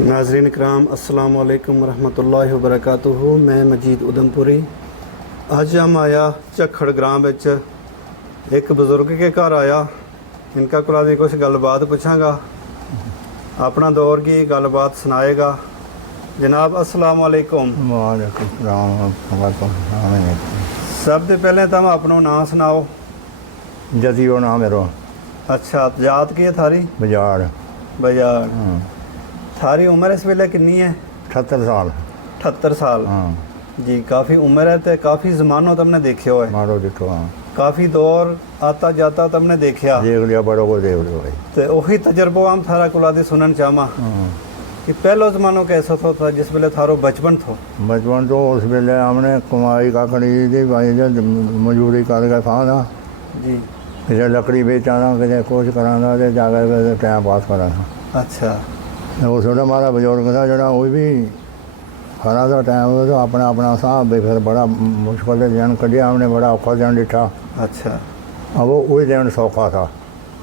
नाज़रीन कराम अस्सलाम वालेकुम रहमतुल्लाहि व बरकातुहू। मैं मजीद उधमपुरी। अज हम आया झक्खड़ ग्राम विच एक बुजुर्ग के घर आया। इनका कोला दी कुछ गलबात पूछांगा, अपना दौर की गलबात सुनाएगा। जनाब अस्सलाम वालेकुम। सब तो पहले तुम अपना नाम सुनाओ। जतियो नाम मेरो। अच्छा, जात की है थारी? बाजार। बाजार। थारी उम्र इस वेले कितनी है? 78 साल। 78 साल। हाँ जी, काफ़ी उम्र है तो काफ़ी ज़मानो तुमने देखियो है। मारो देखो। हाँ काफ़ी दौर आता जाता तुमने देखिया। देख लिया, बड़ो को देख लियो भाई। तो वही तजर्बो हम थारा कोला दी सुनन चाहवा कि पहलो ज़मानो कैसा था जिस वेले थारो बचपन थो? बचपन तो उस वेले हमने कमाई का करी थी भाई, जब मजदूरी करके खाना जी। किसी लकड़ी बेचाना, किसी कुछ कराना, तो जाकर टाइम पास कराना। अच्छा। उस वेले हमारा बुजुर्ग था जरा, वो भी खरा था टाइम तो अपना अपना साहब भी फिर बड़ा मुश्किल दिन कढ़िया हमने, बड़ा औखा दिन डिठा। अच्छा। अब वो वही दिन सौखा था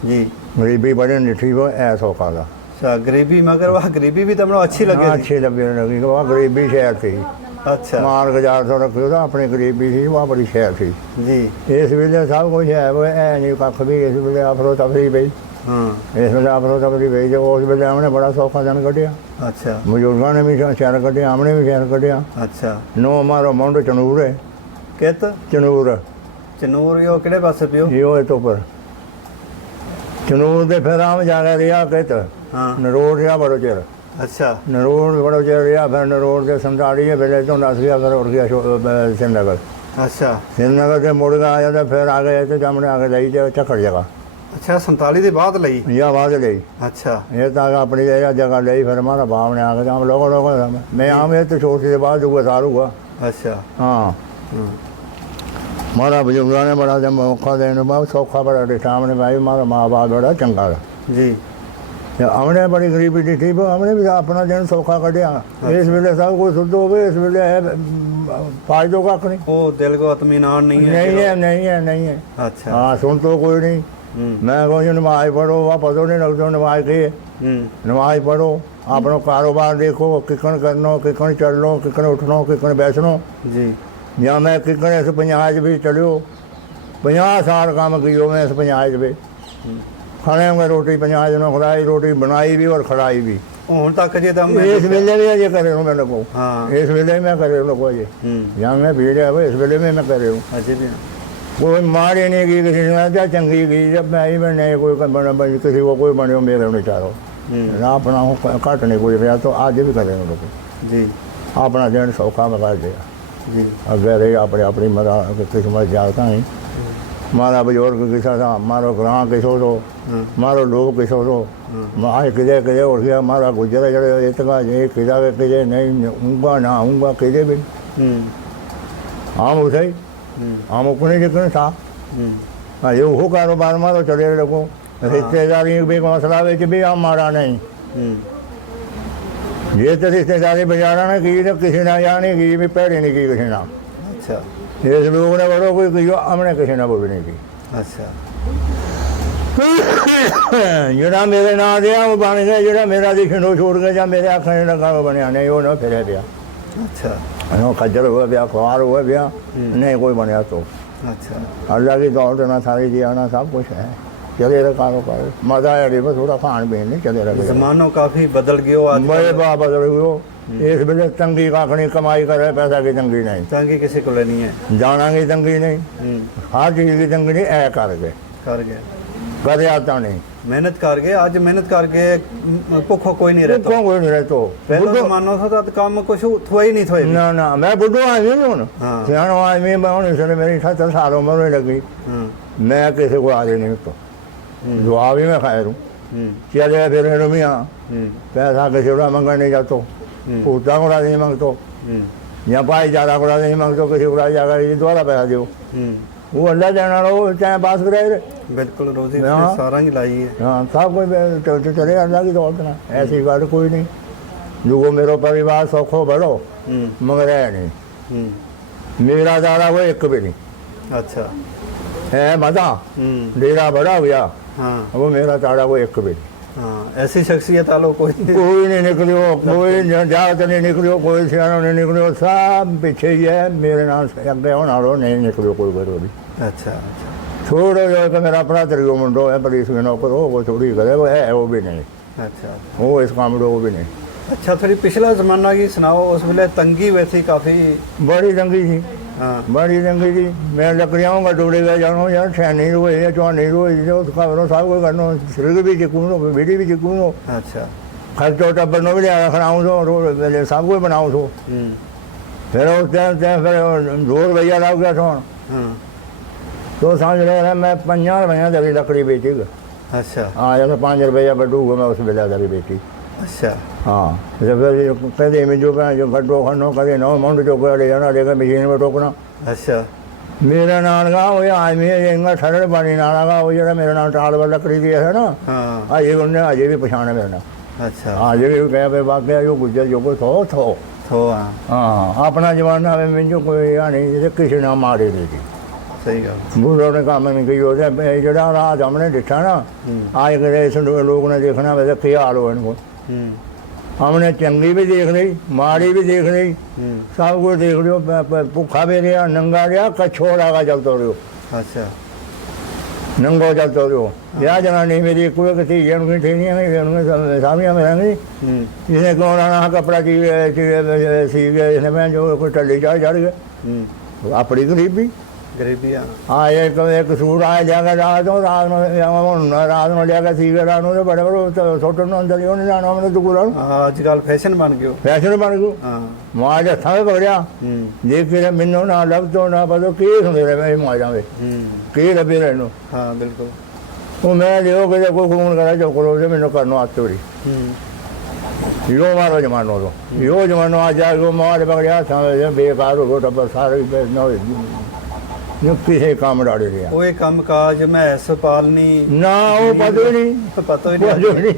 जी। गरीबी बड़ी डिठी, वो ऐ सौखा था। अच्छा, गरीबी, मगर वह गरीबी भी तुमने अच्छी लगे? हाँ, अच्छी लगी, वह गरीबी शहर थी। अच्छा। माल गुजार तो रखियो था, अपनी गरीबी थी, वह बड़ी शहर थी। जी। इस वेले सब कुछ है, वो है नहीं कख भी। इस वेले अफरो तफरी पई। हाँ। इस वेले अफरो तफरी पई, जो उस वेले हमने बड़ा सौखा दिन कटिया। अच्छा। बुजुर्गों ने भी शहर कटिया, हमने भी शहर कटिया। अच्छा। नो हमारो मुंड चनूर है। कित? चनूर। चनूर यो किहड़े पासे पियो? यो है तो पर चनूर दे फिर हम जाके रिया कित हाँ। नरोड़ रिया बड़ो चिर। अच्छा। नरोड़ बड़ो चिर रिया, फिर नरोड़ के संताड़ी है वेले तो दस गया, फिर उठ गया श्रीनगर। अच्छा। श्रीनगर से मुड़ गया आया तो फिर आ गए तो हमने आगे लाई जाए झक्खड़ जगह। अच्छा, 47 के बाद लई? यह आवाज ली। अच्छा। ये तक अपनी जगह ली, फिर हमारा बाप ने आगे हम लोगों मैं आम ये तो छोटी से बाद हुआ साल हुआ। अच्छा। हाँ, हमारा बुजुर्गों ने बड़ा जब औखा देने बहुत सौखा बड़ा डिठा हमने भाई, हमारा माँ बाप बड़ा चंगा रहा जी। हमने बड़ी गरीबी डिठी, वो हमने भी अपना दिन सौखा कटिया। इस वेले सब कुछ शुद्ध हो गए, इस वेले है फायदों का नहीं। वो दिल को इत्मीनान नहीं है? नहीं है, नहीं है, नहीं है। अच्छा। हाँ, सुन तो कोई नहीं। मैं कहूँ नमाज पढ़ो, वह पता नहीं लगता नमाज की। नमाज पढ़ो, अपना कारोबार देखो, किकन करनो, किकन चलनो, किकन उठनो, किकन बैठनो। जी। या मैं किकन इस 50 भी चलियो, 50 साल काम कियो मैं इस 50 भी। खाने में रोटी 50 दिनों खलाई, रोटी बनाई भी और खड़ाई भी। ਹੁਣ तक जे तुम इस वेले भी अजय करे हूँ मैंने को। हाँ। इस वेले मैं करे हूँ लोगों ये। यहाँ मैं भीड़ है, इस वेले में मैं करे हूँ। अजय भी कोई मारी नहीं की किसी ने, क्या चंगी की जब मैं ही नहीं कोई बना किसी को कोई बने मेरे नहीं चाहो ना अपना हूँ घट नहीं कोई रहा, तो आज भी करे लोग जी। अपना दिन सौखा में कर दिया जी। अगर रही अपने अपनी मरा किस्मत जाता नहीं। मारा बुजुर्ग किसा था, मारो ग्रां किसो तो, मारो लोग किसो तो, माए किधे किधे उठ गया, मारा गुजरा जड़े इतना ये किधा के किधे नहीं हूँगा ना हूँगा किधे भी। हम उसे हम अपने जिक्र था। हाँ, ये वो कारोबार मारो चले लोगों रिश्तेदारी भी मसला बेच भी हम मारा नहीं। ये तो रिश्तेदारी बेचारा ने की तो किसी ने जानी की भी पैड़ी नहीं की किसी ने। अच्छा। इस लोग ने बड़ो कोई की हमने किसी ने वो भी नहीं की। अच्छा। जरा मेरे ना दिया वो बन गया, जरा मेरा दिखनो छोड़ गया, जब मेरे आखने लगा वो बनया नहीं, वो ना फिर पिया। अच्छा। खज्जर हुआ पिया, खुआर हुआ पिया, नहीं कोई बनया तो। अच्छा। अल्लाह की दौलत ना सारी दिया ना सब कुछ है, चले रहा कारोबार मजा है बस थोड़ा खान पीन नहीं चले रहा। जमानो काफी बदल गयो आज। बड़े बाप बदल गयो। इस वेले तंगी काखनी कमाई करे, पैसा की तंगी नहीं, तंगी किसी को नहीं है, जाना की तंगी नहीं, हर चीज की तंगी नहीं। ऐ कर गए कर गए करे आता नहीं, मेहनत कर गए, आज मेहनत करके भूखो कोई नहीं रहता। कोई नहीं रहता। पहले जमानो था तो काम कुछ थोड़ा ही नहीं थोड़ा। ना ना, मैं बुढ़ो आदमी हूँ ना, हाँ। सियाणो आदमी मैं हूँ, इसलिए मेरी 78 साल उम्र में लगी। मैं किसी को आगे नहीं तो दुआ भी मैं खाए हूँ, चले फिर भी। हाँ, पैसा किसी को मंगा नहीं जातो, पूछता को नहीं मांगतो, या भाई ज़्यादा को नहीं मांगतो, किसी को जाकर दोबारा पैसा दो, वो अल्लाह देना रहो चाहे पास करे। बिल्कुल, रोजी हाँ। सारा ही लाई है। हाँ, सब कोई चले अल्लाह की दौलत ना, ऐसी बात कोई नहीं। जो मेरा परिवार सौखो बढ़ो मगर है नहीं, मेरा दादा वो एक भी नहीं। अच्छा। है मजा डेरा बड़ा हो गया, हाँ। वो मेरा ताड़ा वो एक भी हाँ ऐसी शख्सियत वालों कोई कोई नहीं निकलियो, कोई जात नहीं निकलियो, कोई सियाणो नहीं निकलियो, सब पीछे ही है। मेरे नाम से अगे होने वालों नहीं निकलियो कोई करो भी। अच्छा अच्छा छोड़ो जो कि मेरा अपना तरीको मुंडो है, पुलिस में नौकर हो, वो थोड़ी करे, वो है वो भी नहीं, अच्छा वो इस काम वो भी नहीं। अच्छा थोड़ी पिछला जमाना की सुनाओ, उस वेले तंगी वैसी काफ़ी। बड़ी तंगी थी, हाँ बड़ी तंगी थी। मैं लकड़ियाँ का डोड़े गए जानो यार, छेनी रोए चौनी रोए, उसका सब कुछ करना, सिर भी चिकूनो, बीड़ी भी चिकूनो, अच्छा खर्चो टब्बर नो भी लिया खड़ाऊँ तो सब कुछ बनाऊँ तो। फिर उस टाइम फिर 2 रुपया लग गया था, हाँ तो समझ रहे मैं 50 रुपया तरी लकड़ी बेची। अच्छा हाँ जब 5 रुपया बढ़ूँगा मैं उस वेला तरी बेची। अच्छा हाँ जब फिर कदे में जो गड्ढो खनो कदे नो मुंड जो ले जाना लेकर मशीन में टोकना। अच्छा मेरा नाल का वो आदमी इंगा ठंड पानी नाला का वो जरा मेरा नाम टाल वाला लकड़ी दिया है ना, हाँ अजे उन्हें अजे भी पछाने मेरा नाम। अच्छा हाँ अजे भी कह पे वाकया जो गुजर जो कोई थो तो हाँ हाँ अपना जमाना में जो कोई या नहीं जैसे किसी ने मारे नहीं थी। सही गल। बूढ़ों ने काम नहीं की होता जरा रात हमने देखा ना, आज के लोग ने देखना वैसे क्या हाल हो इनको। हमने चंगी भी देख ली, माड़ी भी देख ली, सब कुछ देख लियो। भुखा भी रहा, नंगा रहा, कछोड़ा का चलता रहो। अच्छा नंगो चलता रहो। या जनानी मेरी कोई थी उनकी ठेलियाँ नहीं, सामियाँ मिलेंगी, जिसने कौन आना कपड़ा सी गया, जिसने मैं जो कोई टल्ली चढ़ गए, अपनी गरीबी। गरीबी हाँ एक सूट आया जाकर रहा तो रात में जाकर सी गया रात में बड़े बड़े छोटे अंदर ही नहीं जाना हमने दुकान। अजकल फैशन बन गयो। फैशन बन गयो। हाँ माज हथा में पकड़िया देख के मैनू ना लब तो ना पता की सुने रहे माजा में की लभे रहनो। हाँ बिल्कुल। वो मैं लियो कि कोई खून करा जो करो मैनू करना आते बड़ी यो मारो जमानो तो यो जमानो आ जाए मार पकड़िया बेकार हो गो टब्बर सारे किसी काम डाले रहा वो काम काज मैस पालनी ना वो पता नहीं पता ही नहीं।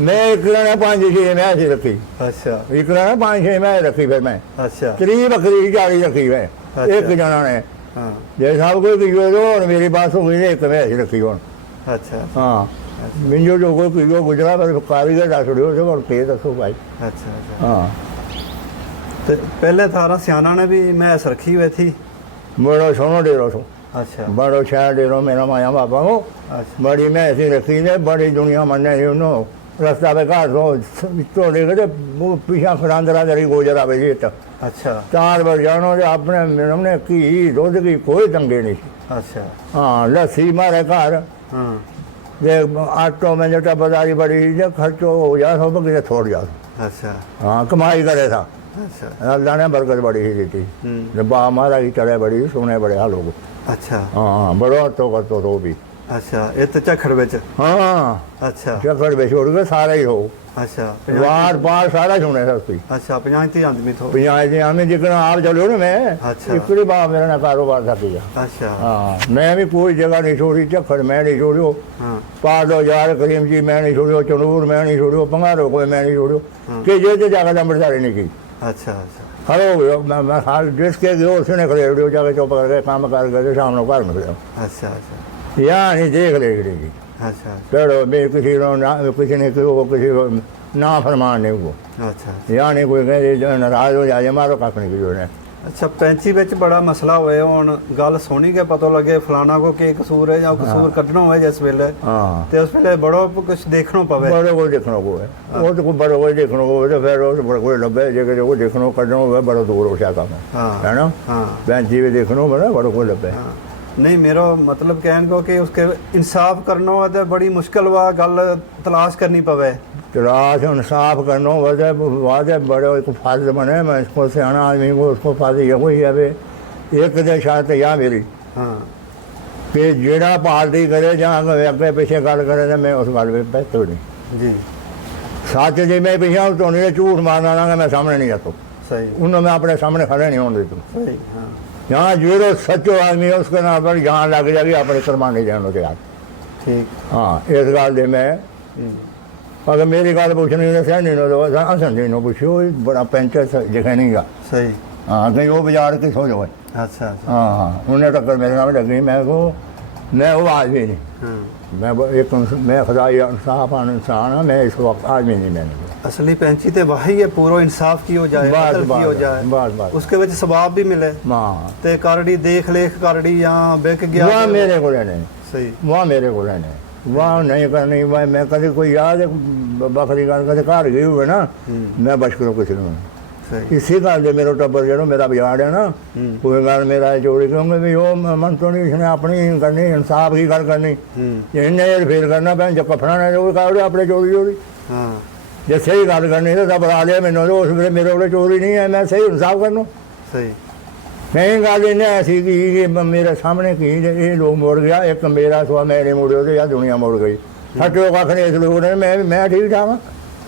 मैं एक 5-6 मैं ऐसी रखी। अच्छा एक 5-6 मैं रखी फिर मैं अच्छा 3 बकरी 40 रखी मैं एक जना ने। हाँ जैसे सब कोई कियो तो मेरी बात हो गई एक मैं ऐसी रखी हूँ। अच्छा हाँ मिंजो जो कोई कियो गुजरा पर कारीगर दस रहे हो के दसो भाई। अच्छा अच्छा हाँ तो पहले थारा सियाना ने भी मैस रखी हुई थी। बड़ो सोनो डेरो सो अच्छा बड़ो शहर डेरो मेरा माया बाबा को अच्छा बड़ी मैं ऐसी रखी है बड़ी दुनिया मरने रास्ता पे घाट तो लेकर वो पीछा खड़ांदरा जरी गोजर आवे जी तक अच्छा 4 बार जानो अपने हमने की दूध की कोई तंगी नहीं। अच्छा हाँ लस्सी मारे घर हाँ आटो में जटा बाजारी बड़ी जो खर्चो हो जा सो बगैर छोड़ जा। अच्छा हाँ कमाई करे था। अच्छा अल्लाह ने बरकत बड़ी ही दी थी। बा हमारा ही चढ़े बड़ी सोने बड़े हाल लोग। अच्छा हाँ बड़ो तो करतो तो भी। अच्छा ये तो झखड़ बेच। हाँ अच्छा चक्कर में छोड़ के सारा ही हो अच्छा वार पार सारा सुने सस्ती। अच्छा 50 आदमी थो। पंजाब हमें जितना आप चलो ना मैं अच्छा इकड़ी बार मेरा ना कारोबार था किया। अच्छा हाँ मैं भी कोई जगह नहीं छोड़ी चक्कर मैं नहीं छोड़ियो हाँ पालो जार करीम जी मैं नहीं छोड़ियो चंदूर मैं नहीं छोड़ियो पंगारो कोई मैं नहीं छोड़ियो कि जे जाकर अमृतसर नहीं की। अच्छा अच्छा खड़ो हो गयो मैं हाल जिसके गयो उसने खड़े हो जाके चुप करके काम कर गए शाम को घर में गया। अच्छा अच्छा यहाँ नहीं देख ले करेगी। अच्छा चलो मैं किसी किसी ने किसी ना फरमान नहीं वो अच्छा यहाँ नहीं कोई कहे नाराज हो जाए मारो कख नहीं किसी ने। अच्छा पैंची बिच बड़ा मसला होए हुन गल सुनी के पता लगे फलाना को के कसूर है या कसूर कढना होए जिस वेले हाँ ते उस वेले बड़ो कुछ देखना पवे। बड़ो को देखना को है वो तो कोई बड़ो को देखना को तो फिर वो बड़ो को लबे जे को देखना कढना हो बड़ो दूर हो क्या काम है ना। हाँ पैंची भी देखना बड़ा बड़ो को लबे। हाँ नहीं मेरा मतलब कहन को कि उसके इंसाफ करना हो तो बड़ी मुश्किल वा गल तलाश करनी पवे। तलाश इंसाफ करना वजह वादे बड़े एक फर्ज बने मैं इसको सियाना आदमी को उसको फर्ज ये कोई है एक दे शायद या मेरी हाँ कि जेड़ा पार्टी करे जहाँ अगे पीछे गल करे तो मैं उस गल में बेहतर नहीं जी सच जी मैं पीछे तो नहीं झूठ मारना ना मैं सामने नहीं जाता सही उन्होंने मैं अपने सामने खड़े नहीं होने देता। सही हाँ यहाँ जो सच्चो आदमी है उसके नाम पर जहाँ लग जाएगी अपने कुर्बानी जाने के यार ठीक हाँ इस गल दे मैं अगर मेरी गल पूछनी तो सहनी नो तो असंदी नो पूछो बड़ा पेंचर दिखे नहीं गा सही हाँ कहीं वो बाजार की सो जाओ। अच्छा अच्छा हाँ हाँ उन्हें टक्कर मेरे नाम लगी मैं को मैं वो आदमी नहीं हाँ मैं खुदाई इंसाफ इंसान हाँ, मैं इस वक्त आज भी नहीं मैंने असली पैंची ते वही है, पूरा इंसाफ की हो जाए, बस, कतल की हो बस, जाए, बस। उसके ਵਿੱਚ ਸਵਾਬ ਵੀ ਮਿਲੇ हाँ ਤੇ ਕਰੜੀ ਦੇਖ ਲੇਖ ਕਰੜੀ ਜਾਂ ਵਿਕ ਗਿਆ वहाँ ਤੇ- मेरे को रहने ਸਹੀ वहाँ मेरे को रहने वहाँ नहीं करनी मैं कभी कोई याद बकरी गल कदे घर गई हुए ना मैं बच करूँ किसी ने ਸਹੀ इसी गल दे मेरा टब्बर जो मेरा बाजार है ना कोई गल मेरा चोरी क्योंकि भी वो मन तो नहीं इसने अपनी करनी इंसाफ की गल करनी इन्हें फेर करना पैन जब कफना ने जो काटे अपने चोरी चोरी ਹਾਂ जे सही गल करनी तो बता लिया मैंने तो उस वे मेरे को चोरी नहीं है मैं सही इंसाफ करना ਸਹੀ नहीं गल इन्हें ऐसी की मेरे सामने की ये लोग मुड़ गया एक मेरा सवा मेरे मुड़े तो या दुनिया मुड़ गई सटो कख नहीं इस लोग ने मैं ठीक ठाक हाँ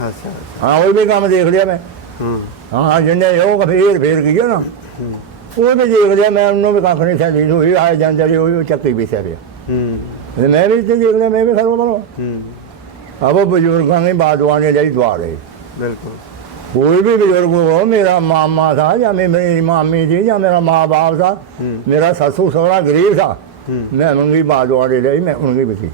ਅੱਛਾ हाँ वो भी काम देख लिया मैं ਹਾਂ हाँ जिन्हें वो फेर की है ना वो भी देख लिया मैं उन्होंने भी कख नहीं सैली हुई आए जान चली हुई चक्की भी सह ਹੂੰ मैं भी इतने देख लिया मैं भी खरो बनो ਹੂੰ अब बुजुर्गों की बात आने लगी द्वार है ਬਿਲਕੁਲ कोई भी बुजुर्ग हो मेरा मामा था या मेरी मामी थी या मेरा माँ बाप था मेरा ससुर सहुरा गरीब था मैं उनकी बात आने लगी मैं उनकी भी थी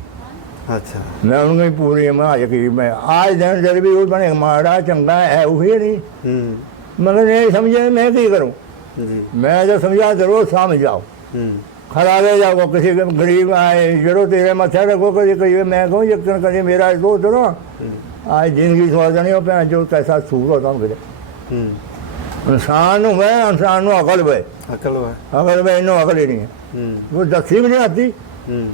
ਅੱਛਾ मैं उनकी पूरी महाज की मैं आज दिन जब भी वो बने माड़ा चंगा है वही नहीं ਹੂੰ मगर नहीं समझे मैं की करूँ ਜੀ मैं जो समझा जरूर समझ जाओ ਹੂੰ खड़ा रह जाओ किसी के गरीब आए जरूर तेरे मत्था रखो कभी कभी मैं कहूँ यकीन कभी मेरा दोस्त ना आज जिंदगी सोच नहीं हो पाया जो कैसा सूर होता हूँ फिर ਹੂੰ इंसान हूँ मैं इंसान हूँ अकल वे ਅਕਲ ਵਾ अकल वे इन्हों अकल ही नहीं है ਹੂੰ वो दसी भी नहीं आती ਹੂੰ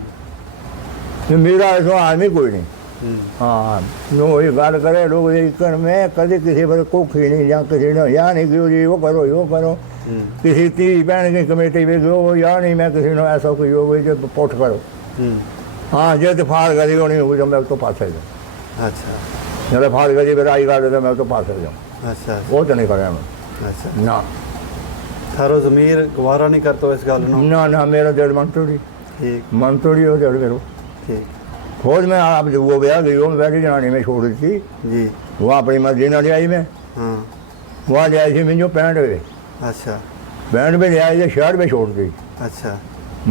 कि मेरा ऐसा आदमी कोई नहीं ਹੂੰ हाँ नो ये गल करे लोग ये कर मैं कभी किसी पर कोखी नहीं या किसी ने या नहीं कि जी वो करो ਹੂੰ किसी धी भैन की कमेटी में गयो या नहीं मैं किसी ने ऐसा कोई हो जो पुठ करो ਹੂੰ हाँ जो दफाड़ करी होनी होगी तो मैं तो पास जाऊँ ਅੱਛਾ जब दफाड़ करी फिर आई गल तो मैं तो पास जाऊँ ਅੱਛਾ वो तो नहीं कराया मैं ਅੱਛਾ ना थारो जमीर गवारा नहीं करतो इस गल नु ना ना मेरा दिल मन तोड़ी ठीक मन तोड़ी हो दिल मेरे ठीक खोज में आप जो वो ब्याह गई वो बैठी जनानी में छोड़ दी जी वो अपनी मर्जी ना ले आई मैं हाँ वहाँ ले आई थी मुझे पैंट पे अच्छा पैंट पे ले आई थी शर्ट पे छोड़ दी अच्छा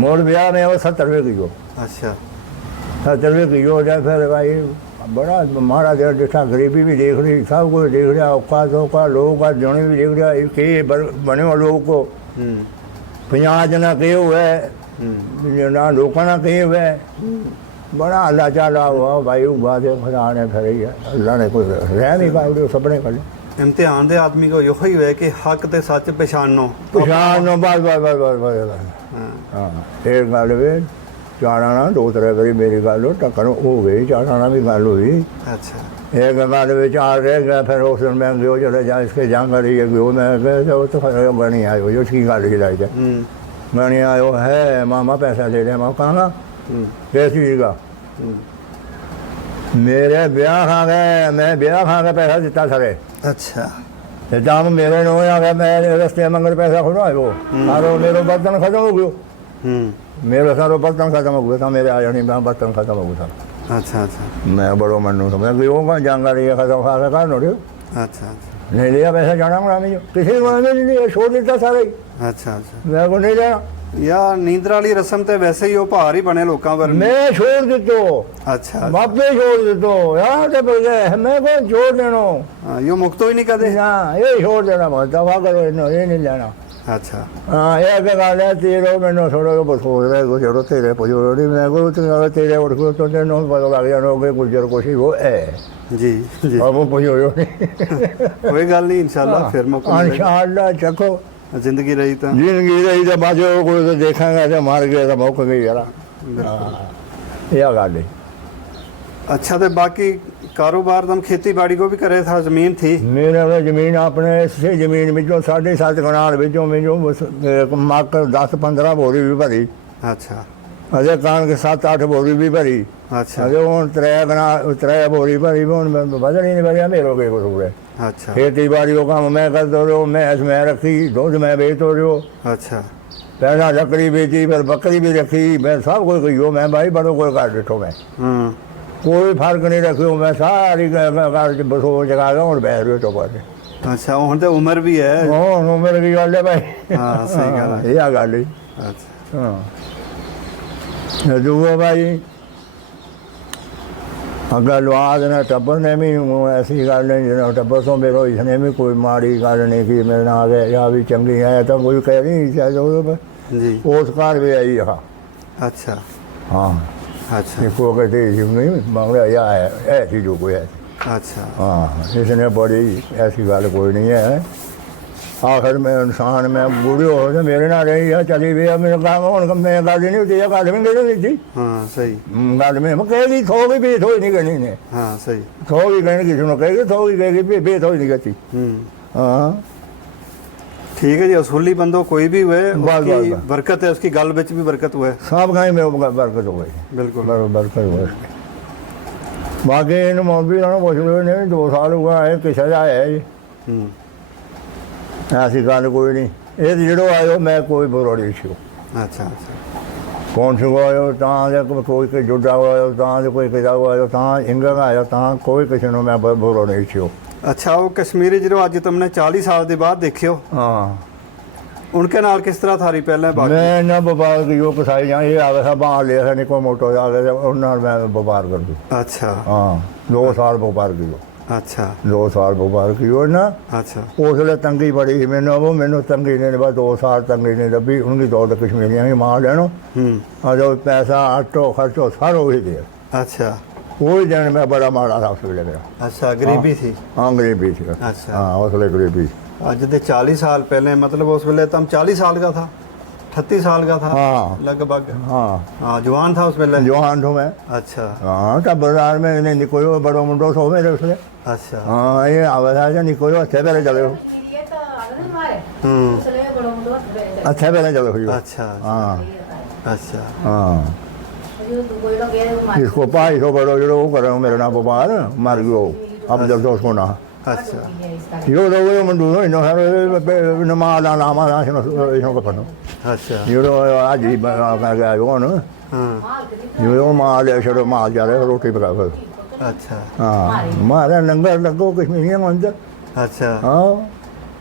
मोड़ ब्याह में वो 70 रुपये की हो अच्छा 70 रुपये की हो जाए फिर भाई बड़ा मारा दिल देखा गरीबी भी देख रही सब कुछ देख रहा औखा सौखा लोगों का जने भी देख रहा के बने हुए लोग को हम्म 50 जना के हुए ना लोगों ना के हुए बड़ा अल्लाह चाला हुआ भाई वो बात है खुदा ने फिर ही है अल्लाह ने कोई रह नहीं पाया सपने कर इम्तिहान दे आदमी को यही है कि हक ते सच पहचानो पछाण नो बस बस बस बस बस हाँ हाँ एक गल वे चाराना 2-3 बारी मेरी गल टक्कर हो गई चाराना भी गल हुई अच्छा एक गल में चार रह गया फिर उस दिन मैं गयो चले जा इसके जंग रही है गयो मैं गया तो बनी आयो जो ठीक गल ही लाई बनी आयो है मामा पैसा दे दे मैं कहाँ किस चीज़ का मेरे ब्याह खा गए मैं ब्याह खा के पैसा दिता सारे अच्छा जब मेरे नो आ गया मैं रस्ते मंगल पैसा खुदा वो सारो मेरे बर्तन खत्म हो गयो मेरे सारो बर्तन खत्म हो गया था मेरे आ जानी मैं बर्तन खत्म हो गया था अच्छा अच्छा मैं बड़ो मनु समझ गयो का जंग रही है खत्म खा के कर नो अच्छा अच्छा नहीं लिया पैसा जाना मरा मैं किसी को नहीं लिया छोड़ देता सारे अच्छा अच्छा मैं को नहीं लेना या नींदर वाली रस्म ते वैसे ही वो भार ही बने लोगों पर मैं छोड़ देतो अच्छा वापस छोड़ देतो यार तो पर गए मैं को छोड़ देनो हाँ, यो मुक्तो ही नहीं कदे ना ये छोड़ देना बहुत दफा करो इन्हों ये नहीं लेना अच्छा हाँ ये क्या गल है तेरे मैंने थोड़ा तो बस हो रहा है जो तेरे पुजोड़ी मैं को तेरे उठ को तो तेरे पता लग जाना हो गुजर कोशी वो है जी जी अब वो पुजोड़ी कोई गल नहीं इंशाल्लाह फिर मौका मिलेगा। इंशाअल्लाह चखो जिंदगी रही तो जिंदगी रही तो बाजो कोई तो देखेंगे तो मार गया तो मौका गई यार यह गल है अच्छा तो बाकी कारोबार तुम खेती बाड़ी को भी करे था जमीन थी मेरे अपने जमीन अपने इसे जमीन बिचों 7.5 कनाल बिचों मैंने मक 10-15 बोरी भी भरी अच्छा अजे कणक 7-8 बोरी भी भरी अच्छा अजे हूँ 3 बोरी भरी हूँ बदल ही नहीं भरिया मेरे के कसूर है अच्छा खेती बाड़ी का काम मैं करते रहो मैस मैं रखी दूध मैं बेचते रहो अच्छा पहला लकड़ी बेची फिर बकरी भी रखी मैं सब कुछ कही मैं भाई बड़ो कोई काट दिठो मैं कोई फर्क नहीं रखियो मैं सारी बसो जगा गया और बैठ रही तो पर अच्छा हुन तो उम्र भी है उम्र की गल है भाई हाँ सही गल है यह गल है अच्छा हाँ दूआ भाई ਅੱਗੇ ਲਵਾ ਦੇਣਾ ਟੱਬਰ ਨੇ ਵੀ ਐਸੀ ਗੱਲ ਨਹੀਂ ਜਿਹੜਾ ਟੱਬਰ ਤੋਂ ਮੇਰੇ ਇਸਨੇ ਵੀ ਕੋਈ ਮਾੜੀ ਗੱਲ ਨਹੀਂ ਕਿ ਮੇਰੇ ਨਾਲ ਆ ਗਿਆ ਜਾਂ ਵੀ ਚੰਗੀ ਹੈ ਤਾਂ ਕੋਈ ਕਹਿ ਨਹੀਂ ਚਾਹੀਦਾ ਜੀ ਉਸ ਘਰ ਵੀ ਆਈ ਆ अच्छा ਹਾਂ अच्छा ਇੱਕੋ कहते नहीं मांगड़ा या है ऐसी जो कोई है अच्छा हाँ इसने बड़ी ऐसी गल कोई नहीं है आखिर में इंसान में बूढ़े हो तो मेरे ना रही है चली गई मेरे काम हूँ मैं गल नहीं होती है गल भी नहीं थी हाँ सही गल में कहेगी थो भी थोड़ी नहीं कहनी ने हाँ सही थो भी कहनी किसी ने कहेगी थो भी कहेगी बे थोड़ी नहीं कहती हाँ ठीक है जी असूली बंदो कोई भी हुए बस, उसकी बस। बरकत है उसकी गल बिच भी बरकत हुए सब कहीं में बरकत हो गई बिल्कुल बरकत हो गई बाकी इन मौलवी ने पुछ लो ने 2 साल हुआ है किसे का है जी ऐसी गल कोई नहीं ये जो आयो मैं कोई बुरा नहीं छो अच्छा अच्छा कौन सी आयो कोई जुड़ा हुआ कोई किता हुआ ता इंगल आया ता कोई किसी ने मैं बुरा नहीं छो अच्छा वो कश्मीरी जो अज तुमने 40 साल के बाद देखियो हाँ उनके नाल किस तरह थारी पहले बात मैं ना व्यापार की वो कसाई जाए ये आ गया बाहर लिया था निको मोटो आ गया उन्होंने मैं व्यापार कर दूँ अच्छा हाँ 2 साल व्यापार किया अच्छा 2 साल व्यापार किया ना अच्छा उसले तंगी बड़ी मैंने वो मैंने तंगी ने बस 2 साल तंगी ने दबी उनकी 2 कश्मीरियाँ भी मार लेनो जो पैसा आटो खर्चो सारो वही दे अच्छा वही दिन मैं बड़ा माड़ा था उस वेले मेरा अच्छा गरीबी थी हाँ गरीबी थी अच्छा। हाँ उसले गरीबी आज से 40 साल पहले मतलब उस वेले तुम 40 साल का था 38 साल का था हाँ। लगभग हाँ हाँ जवान था उस वेले जवान हूँ मैं अच्छा हाँ तब बाजार में इन्हें निकोयो बड़ो मुंडो सो मेरे उसले अच्छा हाँ ये आवाज़ जो निकोयो अच्छे पहले चले हो अच्छे पहले चले हो अच्छा हाँ अच्छा हाँ इसको 500 बड़ो जो वो कर रहा हूँ मेरे नाम व्यापार मर गयो अब जब तो उसको ना अच्छा यो तो वो मंडू नो हर नमाज लामा इसको को पनो अच्छा यो तो आज ही कर गया यो न हाँ यो माल ले छोड़ो माल जा रहे रोटी पका फिर अच्छा हाँ मारा लंगर लगो कश्मीरी मंदिर अच्छा हाँ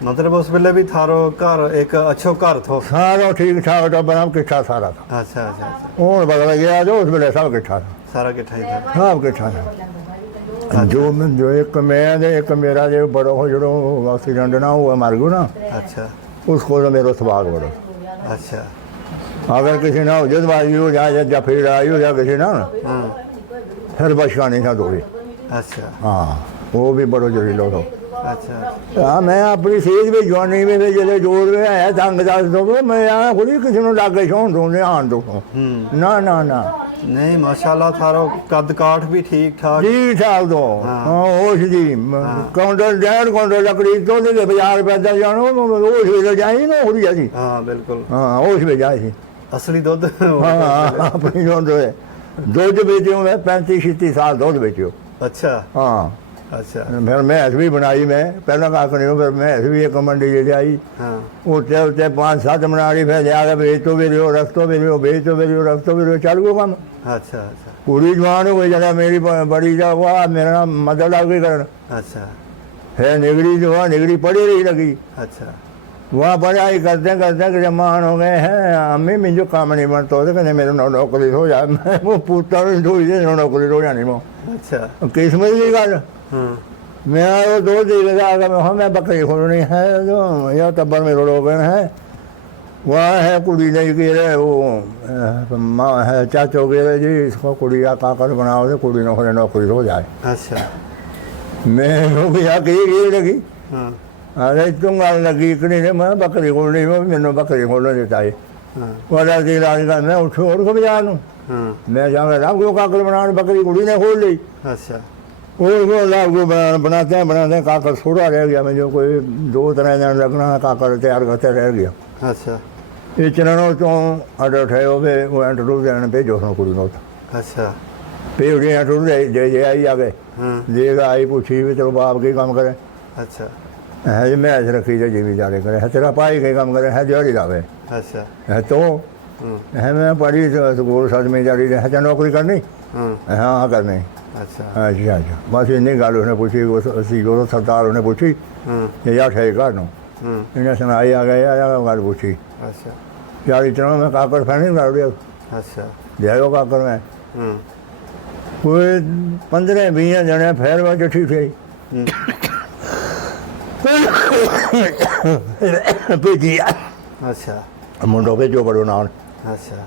मतलब उस वेले भी थारो घर एक अच्छो घर थो सारा ठीक ठाक तो बना किट्ठा सारा था अच्छा अच्छा अच्छा हूँ बदल गया जो उस वेले सब किट्ठा था सारा किट्ठा ही था सब किट्ठा था जो एक मैं दे एक मेरा जो बड़ो हो जो एक्सीडेंट ना हुआ मर गयो ना अच्छा उसको तो मेरा सवाग बड़ो अच्छा अगर किसी ना हो जल्दबाजी हो जाए या फिर आई हो जाए किसी ना हाँ फिर बचका नहीं था दो अच्छा हाँ वो भी बड़ो जरीलो था अच्छा हाँ मैं अपनी सेज में जवानी में जो जोर में है तंग दस दो मैं यहाँ खुद ही किसी ने लागे छोड़ दूँ आन दो ना ना ना नहीं माशाल्लाह थारो कद काठ भी ठीक ठाक ठीक ठाक दो हाँ होश जी काउंटर जैन काउंटर लकड़ी तो दे बाजार पैदल जानो होश में जाए ना हो जी हाँ बिल्कुल हाँ होश में जाए असली दूध हाँ अपनी दूध बेचो मैं 35-36 साल दूध बेचो अच्छा हाँ अच्छा फिर मैस भी बनाई मैं पहला का करी फिर मैस भी एक मंडी ले आई हाँ उत्ते उत्ते 5-7 बना रही फिर लिया बेच तो भी रहो रख तो भी रहो बेच तो भी रहो रख तो भी रहो चल गयो काम अच्छा अच्छा पूरी जवान हो गई जरा मेरी बड़ी जा हुआ मेरा नाम मदद लग गई करन अच्छा फिर निगड़ी जो हुआ निगड़ी पड़ी रही लगी अच्छा वहाँ पढ़ाई करते करते कि जमान हो गए हैं अम्मी मुझे काम नहीं बनता तो कहने मेरे नौकरी हो जाए मैं वो पूछता हूँ नौकरी हो जानी वो अच्छा किस्मत की गल हाँ मैं वो 2 दिन आगे मैं बकरी खोलनी है जो या टब्बर में लोग है वहाँ है कुड़ी नहीं गिरे वो माँ है चाचो गिरे जी इसको कुड़ी या काकर बनाओ तो कुड़ी नौकरी हो जाए अच्छा मैं रुपया की गिर लगी हाँ अरे तुम गल लगी इकनी ने मैं बकरी खोलनी मैंने बकरी खोलने देता है हाँ वाला दिन आज का मैं उठो और कब जानू हाँ मैं जाऊँगा राम को काकर बनाने बकरी कुड़ी ने खोल ली अच्छा वो लाभ को बनाते हैं काकर छोड़ा रह गया मैं जो कोई 2-3 दिन लगना है काकर तैयार करते रह गया अच्छा ये चरणों तो अडर थे वो इंटरव्यू देने भेजो उसने कुड़ी नोट अच्छा फिर इंटरव्यू दे आई आ गए हाँ देगा आई पूछी भी तेरे बाप की काम करे अच्छा है जी मैच रखी जो जिम्मेदारी करे है तेरा पाई के काम करे है दिहाड़ी लावे अच्छा है तो है मैं पढ़ी स्कूल साथ में जारी है तो नौकरी करनी हाँ हाँ करनी अच्छा अच्छा अच्छा बस इन्नी गल उसने पूछी वो सरदार उसने पूछी हाँ या ठेक घर नो हाँ इन्हें सुनाई आ गया गल पूछी अच्छा यार इतना मैं काकर फैनी कर दिया अच्छा दे दो काकर में हाँ कोई 15-20 जने फिर वह चिट्ठी थी भेजी अच्छा मुंडो भेजो बड़ो नाल अच्छा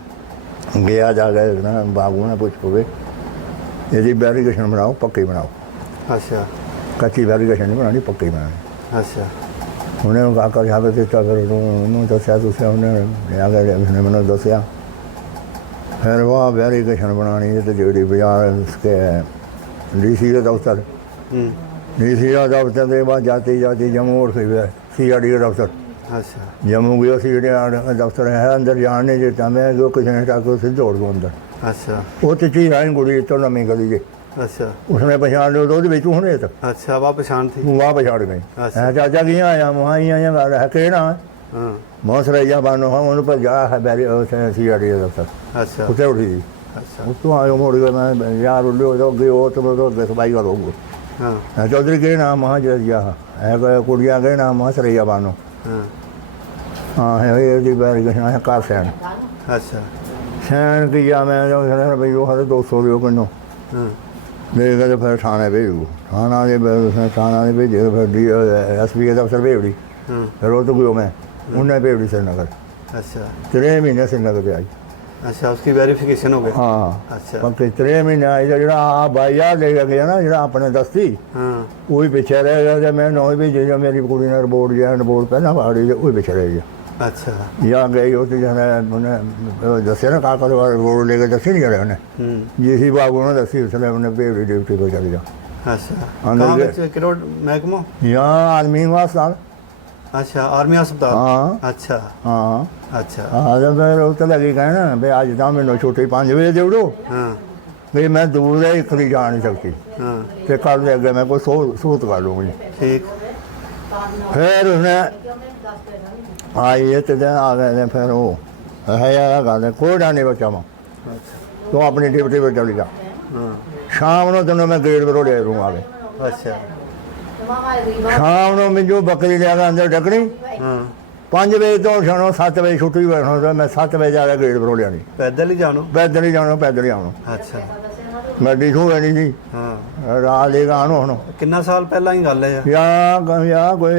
गया जाके ना बाबू ने पुछ पवे यदि बैरिकेशन बनाओ पक्की बनाओ अच्छा कच्ची बैरिकेशन नहीं बनानी पक्की बनानी अच्छा उन्हें आकर यहाँ पे दिता फिर उन्होंने दसिया तुसें उन्हें आकर उसने मैंने दसिया फिर वह बैरिकेशन बनानी है तो जी बाजार उसके DC के दफ्तर DC का दफ्तर के बाद जाती जाती जम्मू और CID का दफ्तर अच्छा जम्मू गया CID दफ्तर है अंदर जाने देता मैं जो किसी ने टाके उसे दौड़ गया अंदर अच्छा वो तो चीज आई कुड़ी तो नमी गली जी अच्छा उसने पछाण लिया तो बेचू होने तक अच्छा वह पहचान थी वहाँ पछाड़ गई अच्छा। चाचा की आया वहाँ ही आया गल है कहना हाँ मौसरैया बानो हम उन पर जा है बैरी CID का दफ्तर अच्छा उसे उठी थी अच्छा उसको आयो मोड़ गया मैं यार उल्लो तो गए वो तो सफाई करो हाँ चौधरी के नाम वहाँ जा है कुड़िया के नाम वहाँ सरैया बानो हाँ हाँ है ये बैरिकेशन है कार सैन अच्छा सैन किया मैं भाई वो हर 200 रुपये किलो हाँ ले गए तो फिर थाने भेजू थाना ने उसने थाना ने भेजे तो फिर SP के दफ्तर भेजी हाँ फिर वो तो गयो मैं उन्हें भेजी श्रीनगर अच्छा 3 महीने श्रीनगर पे आई अच्छा उसकी वेरिफिकेशन हो गई हाँ अच्छा पक्के 3 महीने आई तो जो भाई यार ले गया ना जो अपने दस्ती हाँ वही पीछे रह गया जब मैं नौ भेजी जो मेरी कुड़ी ने रिपोर्ट जो रिपोर्ट पहला फाड़ी वही पीछे रह गया अच्छा या गई होती जने उन्हें दसिया ना का रिपोर्ट लेकर दसी नहीं करे उन्हें जिस बाबू ने दसी उसने उन्हें भेजी ड्यूटी पर चल गया अच्छा अंदर कहाँ गए। ਵਿੱਚ ਕਿਹੜਾ ਮਹਿਕਮਾ यहाँ आर्मी वास्तान अच्छा आर्मी अस्पताल हाँ अच्छा हाँ अच्छा हाँ जब फिर उत्तर लगी कहना भाई अज तो मैंने छुट्टी 5 बजे दे विड़ो हाँ भाई मैं दूर है इकली जा नहीं सकती हाँ फिर कल दे अगे मैं कोई सूत कर लूँगी ठीक फिर उसने आई ये तो दिन आ गए थे फिर वो है यार गल है कोई डर नहीं बच्चा मां तू अपनी ड्यूटी पर चली जा हाँ शाम को तेन मैं गेट पर ले रूँ आवे अच्छा शाम को मिजो बकरी लिया अंदर डकनी हाँ 5 बजे तो शानो 7 बजे छुट्टी बैठना तो मैं 7 बजे जाकर गेट पर लिया पैदल ही जानो पैदल ही जाना पैदल ही आना अच्छा गड्डी छू नहीं जी हाँ रात लेकर आनो हूँ ਕਿੰਨਾ ਸਾਲ ਪਹਿਲਾਂ ਹੀ ਗੱਲ ਹੈ या कोई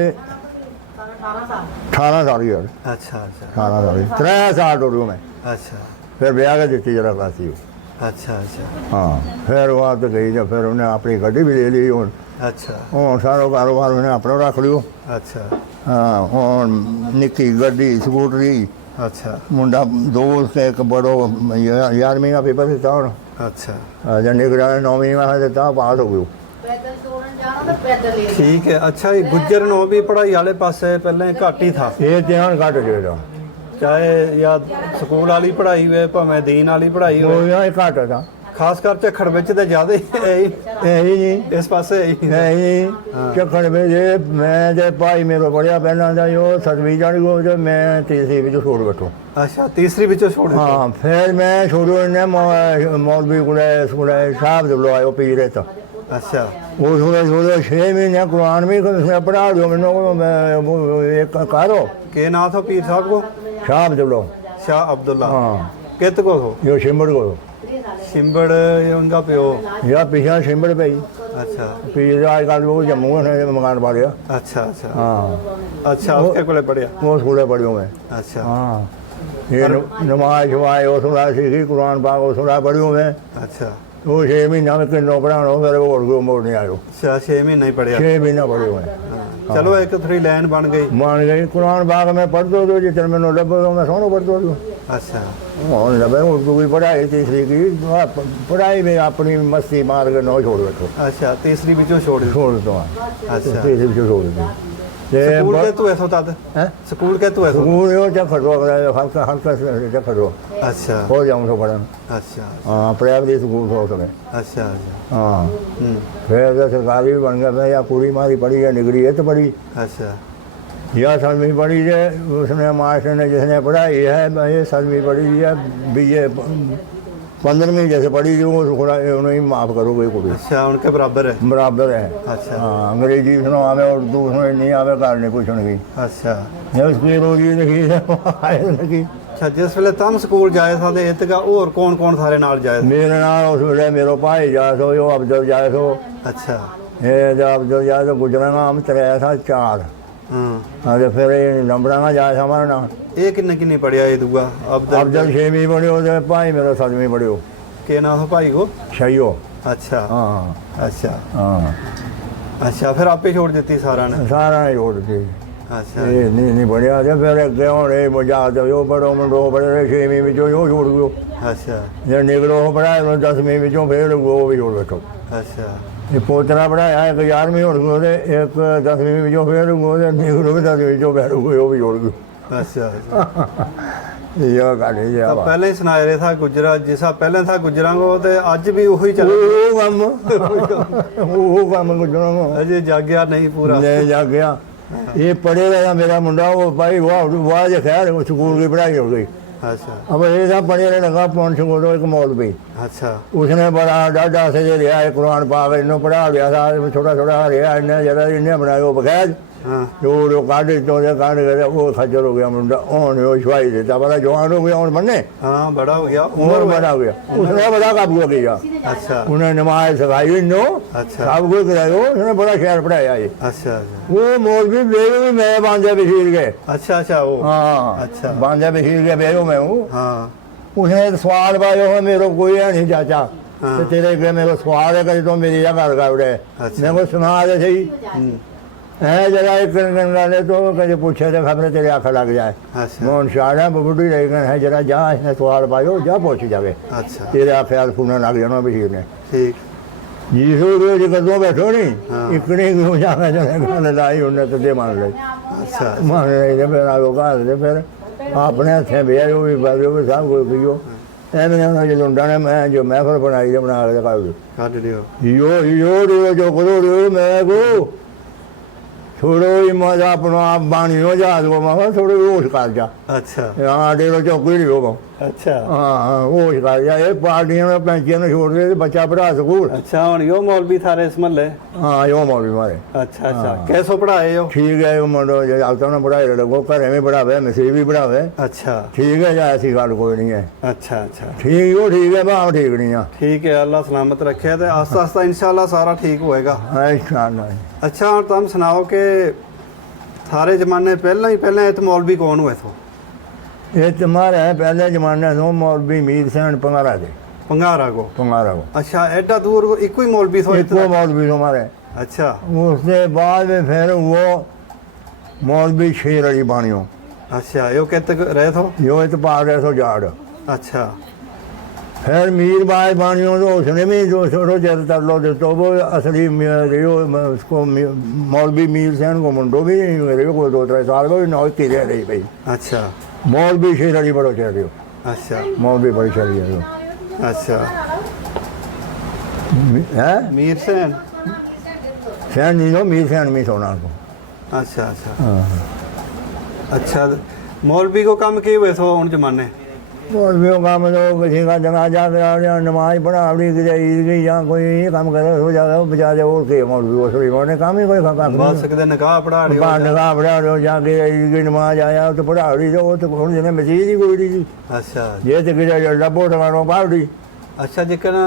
18 साल यार अच्छा अच्छा 18 साल 3 साल टोटू मैं अच्छा फिर ब्याह के दिखती जरा क्लासी अच्छा अच्छा हाँ फिर वहाँ तो गई तो फिर उन्हें अपनी गड्डी भी ले ली हूँ अच्छा सारा कारोबार उन्हें अपना रख लियो अच्छा हाँ हूँ निक्की गड्डी स्कूटरी अच्छा मुंडा दोस्त एक बड़ो 11वीं का पेपर दिता हूँ अच्छा जब निकला 9वीं में दिता पास हो गयो ठीक है अच्छा ये गुज्जर नो भी पढ़ाई वाले पासे पहले घट ही था ये ध्यान घट जाएगा चाहे या ਸਕੂਲ ਵਾਲੀ ਪੜ੍ਹਾਈ ਹੋਵੇ ਭਾਵੇਂ ਦੀਨ ਵਾਲੀ ਪੜ੍ਹਾਈ वो ਹੋਵੇ यहाँ घट था ਖਾਸ ਕਰ ਝੱਖੜ ਵਿੱਚ ਤੇ ਜ਼ਿਆਦਾ ਹੀ यही नहीं ਇਸ ਪਾਸੇ ਇਹੀ नहीं चखड़ में जे मैं जे भाई मेरे पढ़िया पहला था जो 7वीं चढ़ गयो जो मैं 3वीं में छोड़ बैठो ਅੱਛਾ ਤੀਸਰੀ ਵਿੱਚੋਂ ਛੋੜ ਦਿੱਤਾ हाँ फिर मैं छोड़ो इन्हें मौलवी कुड़े साहब जो आयो पी रहे था ਅੱਛਾ वो छोड़ो छोड़ो 6 महीने कुरान भी उसने पढ़ा दो मैंने एक करो ਕੀ ਨਾਂ था पीर साहब को साहब जो शाह अब्दुल्ला हाँ कित को हो जो शिमड़ को शिंबड़ ये उनका प्यो या पीछा शिमड़ पे अच्छा पीछे आजकल वो जम्मू ने मकान पा लिया अच्छा अच्छा हाँ अच्छा उसके कोले पढ़िया वो स्कूले पढ़ियो मैं अच्छा हाँ ये नमाज शमाज वो थोड़ा सीखी कुरान पाक वो थोड़ा पढ़ियो मैं अच्छा वो 6 महीना में किन्नो पढ़ानो फिर वो मोड़ नहीं आयो अच्छा 6 महीने ही पढ़िया 6 महीना पढ़ियो मैं चलो एक थोड़ी लाइन बन गई मान गई कुरान पाक में पढ़ दो जितने मैंने लभ मैं सोनो पढ़ दो अच्छा और लभे उर्दू की पढ़ाई तीसरी की पढ़ाई में अपनी मस्ती मार के नौ छोड़ बैठो अच्छा तीसरी ਵਿੱਚੋਂ छोड़ दी छोड़ दो अच्छा तीसरी भी छोड़ दो ਸਕੂਲ के तू ऐसा तद ਸਕੂਲ के तू ऐसा स्कूल यो चखड़ दो हल्का हल्का चखड़ दो अच्छा हो जाऊँ तो पढ़न अच्छा हाँ प्राइमरी स्कूल हो सके अच्छा अच्छा हाँ फिर तो सरकारी भी बन गया मैं या कुड़ी मारी पढ़ी या निगरी है तो पढ़ी अच्छा या 7वीं पढ़ी है उसने मास्टर ने जिसने पढ़ाई है ये 7वीं पढ़ी है BA 15वीं जैसे पढ़ी जो उन्हें ही माफ़ करो कोई कुड़ी अच्छा उनके बराबर है बराबर है अच्छा हाँ अंग्रेजी सुनो आवे उर्दू सुनो नहीं आवे घर नहीं पूछने की अच्छा ये उसकी रोजी लिखी है आए लिखी ਅੱਛਾ ਜਿਸ ਵੇਲੇ ਤੁਮ ਸਕੂਲ ਜਾਏ ਸਾਂ ਤੇ ਇਤਗਾ ਹੋਰ ਕੌਣ ਕੌਣ ਸਾਰੇ ਨਾਲ ਜਾਏ? ਮੇਰੇ ਨਾਲ ਉਸ ਵੇਲੇ ਮੇਰਾ ਭਾਈ ਜਾ ਸੋ ਉਹ ਅਬਦੁਲ ਜਾ ਸੋ ਅੱਛਾ ਇਹ ਦਾ ਅਬਦੁਲ ਜਾ ਸੋ ਗੁਜਰਾਂਗਾ ਹਮ ਤਰੇ ਸਾ ਚਾਰ ਹਾਂ ਅਜੇ ਫਿਰ ਇਹ ਨੰਬਰਾਂ ਜਾ ਸਮਾਂ ਨਾ ਇਹ ਕਿੰਨੇ ਪੜਿਆ ਇਹ ਦੂਆ ਅਬਦੁਲ ਛੇਵੀਂ ਪੜਿਓ ਤੇ ਭਾਈ ਮੇਰਾ ਸੱਤਵੀਂ ਪੜਿਓ ਕੇ ਨਾ ਹੋ ਭਾਈ ਕੋ? ਛਈਓ ਅੱਛਾ ਹਾਂ ਅੱਛਾ ਹਾਂ ਅੱਛਾ ਫਿਰ ਆਪੇ ਛੋੜ ਦਿੱਤੀ ਸਾਰਾ ਨੇ? ਸਾਰਾ ਹੀ ਰੋਡ ਤੇ ਅੱਛਾ ਇਹ ਨਹੀਂ ਬਣਿਆ ਤੇ ਫਿਰ ਅੱਗੇ ਹੁਣ ਇਹ ਮਜਾ ਤੇ ਉਹ ਬੜੋ ਮੰਡੋ ਬੜੇ ਛੇਵੀਂ ਵਿੱਚੋਂ ਉਹ ਛੋੜ ਗયો ਅੱਛਾ ਜੇ ਨਿਕਲੋ ਉਹ ਪੜਾਇਆ ਨੂੰ 10ਵੀਂ ਵਿੱਚੋਂ ਫੇਰ ਉਹ ਵੀ ਛੋੜ ਬੈਠੋ ਅੱਛਾ ਇਹ ਪੋਤਰਾ ਪੜਾਇਆ ਇੱਕ 11ਵੀਂ ਹੋਣ ਗयो ਤੇ ਇੱਕ 10ਵੀਂ ਵਿੱਚੋਂ ਫੇਰ ਉਹ ਤੇ ਨਿਕਲੋ 10ਵੀਂ ਵਿੱਚੋਂ ਫੇਰ ਉਹ ਵੀ ਛੋੜ ਗयो ਅੱਛਾ ਇਹ ਕਾਢੇ ਤਾਂ ਜਾ ਪਹਿਲਾਂ ਹੀ ਸੁਣਾਏ ਰਹੇ ਥਾ ਗੁਜਰਾ ਜਿਸਾ ਪਹਿਲਾਂ ਥਾ ਗੁਜਰਾਂਗੋ ਤੇ ਅੱਜ ਵੀ ਉਹੀ ਚੱਲ ਉਹ ਕੰਮ ਗੁਜਰਾਂ ਅਜੇ ਜਾਗਿਆ ਨਹੀਂ ਪੂਰਾ ਲੈ ਜਾ ਗਿਆ ਇਹ ਪੜੇਗਾ ਮੇਰਾ ਮੁੰਡਾ ਉਹ ਭਾਈ ਵਾਹ ਜੇ ਖੈਰ ਉਹ ਸਕੂਲ की पढ़ाई हो गई अच्छा अब ये सब पढ़े रहने लगा पौन सिंह तो एक मौलवी अच्छा उसने बड़ा डाडा से जे लिया है कुरान पाक इन्हों पढ़ा लिया था छोटा छोटा रिया इन्हें जरा इन्हें बनाया वो बगैर हाँ जो काट गया वो खज्जर हो गया मुंडा ओन वो छुआई देता बड़ा जवान हो गया और बनने हाँ बड़ा हो गया उम्र बड़ा हो गया उसने बड़ा काबू किया अच्छा उन्हें नमाज सिखाई इन्हों अच्छा सब कुछ कराया उसने बड़ा शहर पढ़ाया ये अच्छा वो मौलवी बेगो भी मैं बांझा बशीर गए अच्छा अच्छा वो हाँ अच्छा बांझा बशीर के बेगो मैं हूँ हाँ उसने एक सवाल पायो है मेरे को कोई है नहीं चाचा हाँ। तो तेरे के मेरे को सवाल है कभी तो मेरी जगह का उड़े अच्छा। मेरे को सुना दे सही है जरा एक गाने तो कभी पूछे तो खबर तेरे आँख लग जाए अच्छा मोहन शाह है बुढ़ी रही है जरा जा इसने सवाल पायो जा पहुँच जावे अच्छा तेरे आ ख्याल सुनने लग जाना बशीर ने ठीक जीसो रोज कदों बैठो नहीं हाँ। इकनी क्यों जाना चले गाने लाई उन्हें तो दे मान ली अच्छा मान रही थे फिर आगो घर से फिर अपने हथे बेहा जो भी बाजो भी सब कोई पियो एवं जो लुंडा ने मैं जो महफल बनाई बना के कर काट दियो यो जो करो रो मैं को थोड़ो ही मजा अपना आप बाणी हो जा दो मैं थोड़ो होश कर जा अच्छा हाँ डेढ़ चौकी लियो मैं अच्छा हाँ होश कर जा ये पार्टियां में पैंचियां ने छोड़ दे बच्चा पढ़ा स्कूल अच्छा हुन यो मौलवी थारे इस महल्ले हाँ यो मौलवी मारे अच्छा अच्छा कैसो पढ़ाए यो ठीक है वो मुंडो जो आता ना पढ़ाई लगो घर में पढ़ावे मसीह भी पढ़ावे अच्छा ठीक है जा ऐसी गल कोई नहीं है अच्छा अच्छा ठीक हो ठीक है मैं ठीक नहीं हाँ ठीक है अल्लाह सलामत रखे तो आस्ता आस्ता इंशाल्लाह सारा ठीक होएगा इंशाअल्लाह अच्छा और तुम सुनाओ कि थारे जमाने पहले इत मौलवी कौन हुए थे? ये तुम्हारे पहले जमाने से मौलवी मीर सैन पंगारा थे पंगारा को पंगारा को अच्छा एडा दूर को एक ही मौलवी था एक वो मौलवी हमारे अच्छा उसके बाद में फिर वो मौलवी शेर अली बानियों अच्छा यो कहते रहे थे यो इतफाक है सो जाड़ अच्छा फिर मीर बाज बानियों तो उसने भी जो छोटो चर तरलो तो वो असली रहो उसको मौलवी मीर सैन को मुंडो भी रहो कोई 2-3 साल को नौ तीरे रही भाई अच्छा मौलवी शेर अली बड़ो चल रही अच्छा मौलवी बड़ी चल रही अच्छा है मीर सैन सैन नहीं हो मीर सैन में सोना को अच्छा अच्छा अच्छा मौलवी को काम किए हुए थे उन जमाने मौलवियों काम तो किसी का जनाजा करा नमाज पढ़ा अपनी ईद की या कोई ये काम करे हो जाएगा बचा दे और के मौलवी वो सही उन्होंने काम ही कोई काम बस कदे निकाह पढ़ा रहे हो निकाह पढ़ा रहे हो जाके ईद की नमाज आया तो पढ़ा रही तो वो तो उन जने मस्जिद ही कोई नहीं अच्छा ये तो किसी लबो टमानो पावड़ी अच्छा जिकन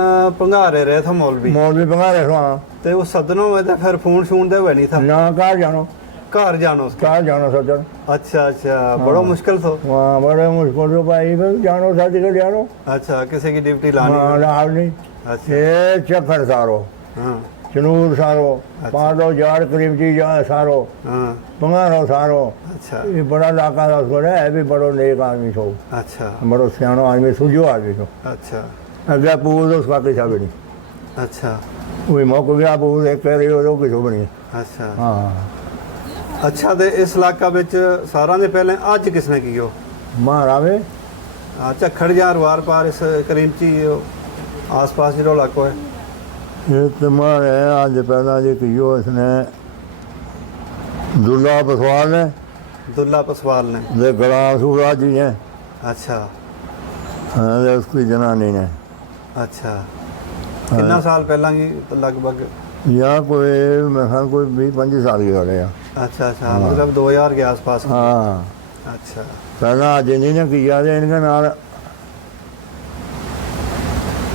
पंगारे रहे थे मौलवी मौलवी पंगा रहे ते वो सदनों में तो फिर फोन शून दे हुए नहीं था ना घर जानो घर जानो उसके घर जानो सदन अच्छा अच्छा बड़ो मुश्किल था वहाँ बड़े मुश्किल तो भाई फिर जानो शादी कर जानो अच्छा किसी की ड्यूटी हाँ लानी लाभ नहीं अच्छा ये चक्कर सारो हाँ चनूर सारो पालो जाड़ करीमची जा सारो हाँ पंगारो सारो अच्छा ये बड़ा इलाका था उसको है भी बड़ो नेक आदमी छो अच्छा बड़ो सियानो आदमी सुझो आदमी छो अच्छा अगे पूर तो उसका किसा भी नहीं अच्छा वही मौक गया पूर एक कह रही हो तो किसो बनी अच्छा हाँ अच्छा ते इस इलाका विच सारा दे पहले अज किसने कियो महारा वे झक्खड़ या रवार पार इस करीमची आस पास जो इलाको है ये तुम्हारे आज पहला जी कियो इसने दुल्ला पसवाल ने दुल्ला पसवाल ने ये गुलाम सूराज जी हैं अच्छा हाँ, उसकी जनानी ने अच्छा कितना साल पहला की तो लगभग या कोई मैं ख्याल कोई 20-25 साल के हो रहे हैं अच्छा अच्छा मतलब 2000 के आसपास हाँ अच्छा ਪਹਿਲਾਂ ਅੱਜ ਨਹੀਂ ਕੀਤਾ ਤੇ ਇਹਨਾਂ ਨਾਲ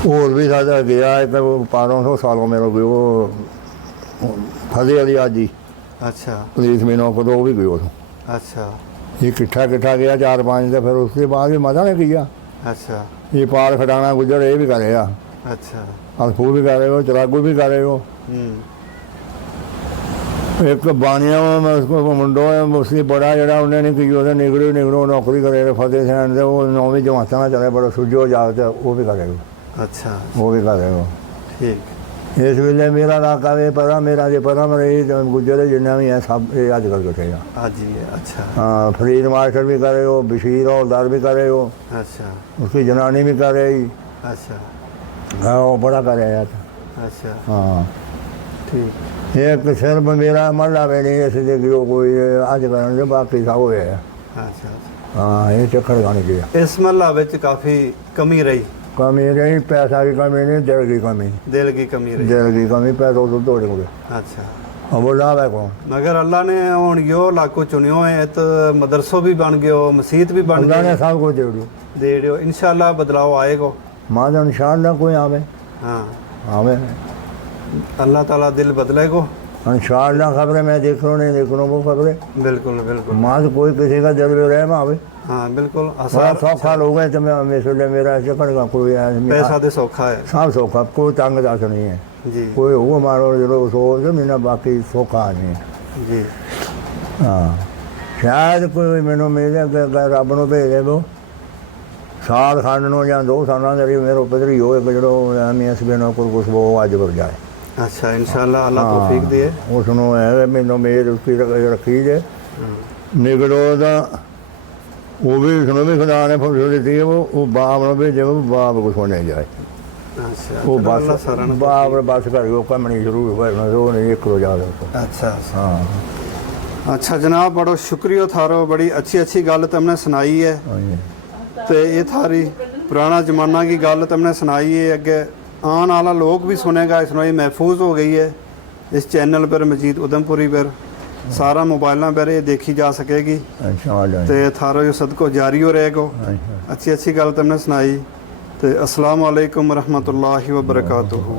ਹੋਰ ਵੀ ਸਾਡਾ ਗਿਆ ਇੱਕ 1200 ਸਾਲੋਂ ਮੇਰੇ ਕੋਲ ਉਹ ਫਜ਼ੇ ਵਾਲੀ ਆਜੀ अच्छा ਪੁਲਿਸ ਮੈਨੂੰ ਕੋਲ ਉਹ ਵੀ ਗਿਆ ਉਦੋਂ अच्छा ਇਹ ਇਕੱਠਾ ਗਿਆ 4-5 ਤੇ ਫਿਰ ਉਸ ਤੋਂ ਬਾਅਦ ਵੀ ਮਜ਼ਾ ਨਹੀਂ ਕੀਤਾ अच्छा ਇਹ ਪਾਰ ਖਟਾਣਾ ਗੁਜਰ ਇਹ ਵੀ ਕਰਿਆ अच्छा ਅਲਫੂ ਵੀ ਕਰ ਰਹੇ ਹੋ ਚਰਾਗੂ ਵੀ ਕਰ ਰਹੇ ਹੋ ਇੱਕ ਬਾਣੀਆ ਮੁੰਡੋ ਮੁਸਲੀ ਬੜਾ ਜਿਹੜਾ ਉਹਨੇ ਨਹੀਂ ਕੀ ਉਹਦੇ ਨਿਗੜੋ ਨੌਕਰੀ ਕਰੇ ਫਤਿਹ ਸੈਨ ਦੇ ਉਹ ਨੌਵੀਂ ਜਮਾਤਾਂ ਨਾਲ ਚੱਲੇ ਬੜਾ ਸੁਜੋ ਜਾ ਤੇ ਉਹ ਵੀ ਕਰੇ अच्छा ਉਹ ਵੀ ਕਰੇ ठीक ਇਸ ਵੇਲੇ ਮੇਰਾ ਇਲਾਕਾ ਵੀ ਪਤਾ ਮੇਰਾ ਜੇ ਪਤਾ ਮੇਰੇ ਗੁਜਰ ਜਿੰਨਾ ਵੀ ਹੈ ਸਭ ਇਹ ਅੱਜ ਕੱਲ੍ਹ ਇਕੱਠੇ ਆ आज ही है अच्छा हाँ फरीद मास्टर भी करे हो बशीर हौलदार भी करे हो अच्छा उसकी जनानी भी करे ही अच्छा हाँ वो बड़ा करे यार अच्छा हाँ ठीक एक सिर्फ मेरा मल्ला भी नहीं इसलिए कि वो कोई अज कर बाकी सब होए है अच्छा हाँ ये चक्कर गाने की इस महला विच काफी कमी रही कमी रही पैसा की कमी नहीं दिल की कमी दिल की कमी रही दिल की कमी पैसों तो दौड़े गए अच्छा अब वो लाभ है कौन मगर अल्लाह ने हुण यो इलाको चुनियो है तो मदरसो भी बन गयो मसीत भी बन अल्लाह ने गई सब कुछ दे दियो दे दियो इंशाल्लाह बदलाव आएगा माँ तो इंशाअल्लाह कोई आवे हाँ आवे अल्लाह ताला दिल बदलेगो इंशाअल्लाह खबरें मैं देख लो नहीं देख लो वो खबरें बिल्कुल बिल्कुल माँ तो कोई किसी का दिल में रहम आवे हाँ बिल्कुल बड़ा आसार सौखा लोग है तो मैं इसलिए मेरा चक्कर का कोई पैसा दे सौखा है सब सौखा कोई तंग दस नहीं है जी कोई हो मारो जो सोच मैंने बाकी सौखा नहीं है जी हाँ शायद कोई मैंने मिले कि रब ਨੂੰ ਭੇਜੇ वो साल खंड ਨੂੰ ਜਾਂ 2 ਸਾਲਾਂ ਦੇ ਮੇਰੇ ਪਦਰੀ ਹੋਏ ਕਿ ਜਿਹੜੋ ਐਮਐਸਬੀ ਨੂੰ ਕੁਝ वो ਅੱਜ ਵਰ ਜਾਏ अच्छा इंशाल्लाह अल्लाह तौफीक दे ਉਸ ਨੂੰ ਹੈ ਮੈਨੂੰ ਮੇਰ ਉਸकी ਰੱਖੀ ਜੇ ਨਿਗੜੋ ਦਾ ਉਹ ਵੀ ਸੁਣੋ ਵੀ ਖੁਦਾ ਨੇ ਫਸਲ ਦਿੱਤੀ ਹੈ ਉਹ ਬਾਪ ਨੂੰ ਭੇਜੇ ਉਹ ਬਾਪ ਕੋ ਸੁਣੇ ਜਾਏ अच्छा ਉਹ चलो अल्लाह ਬਸ सारा ने ਬਾਪ ਬਸ ਕਰ ਉਹ ਕੰਮ ਨਹੀਂ ਜ਼ਰੂਰ ਹੋਇਆ ਉਹ ਨਹੀਂ ਇੱਕ ਰੋਜ਼ਾ ਦੇ अच्छा ਹਾਂ अच्छा जनाब बड़ो शुक्रिया थारो बड़ी अच्छी गल तुमने सुनाई है ਹਾਂਜੀ तो ये थारी पुराना जमाना की गल तुमने सुनाई है अगे आने वाला लोग भी सुनेगा इसमें ये महफूज हो गई है इस चैनल पर मजीद उधमपुरी पर सारा मोबाइलों पर ये देखी जा सकेगी इंशाअल्लाह तो थारो जो सदको जारी हो रहेगा अच्छी गल तुमने सुनाई तो अस्सलाम वालेकुम रहमतुल्लाहि व बरकातुहू